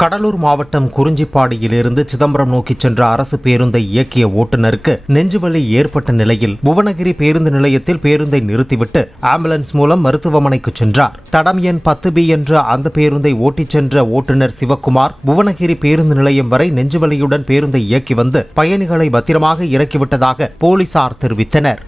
கடலூர் மாவட்டம் குறிஞ்சிப்பாடியிலிருந்து சிதம்பரம் நோக்கி சென்ற அரசு பேருந்தை இயக்கிய ஓட்டுநருக்கு நெஞ்சுவலி ஏற்பட்ட நிலையில் புவனகிரி பேருந்து நிலையத்தில் பேருந்தை நிறுத்திவிட்டு ஆம்புலன்ஸ் மூலம் மருத்துவமனைக்கு சென்றார். தடம் எண் 10B என்ற அந்த பேருந்தை ஓட்டிச் சென்ற ஓட்டுநர் சிவக்குமார் புவனகிரி பேருந்து நிலையம் வரை நெஞ்சுவலியுடன் பேருந்தை இயக்கி வந்து பயணிகளை பத்திரமாக இறக்கிவிட்டதாக போலீசார் தெரிவித்தனர்.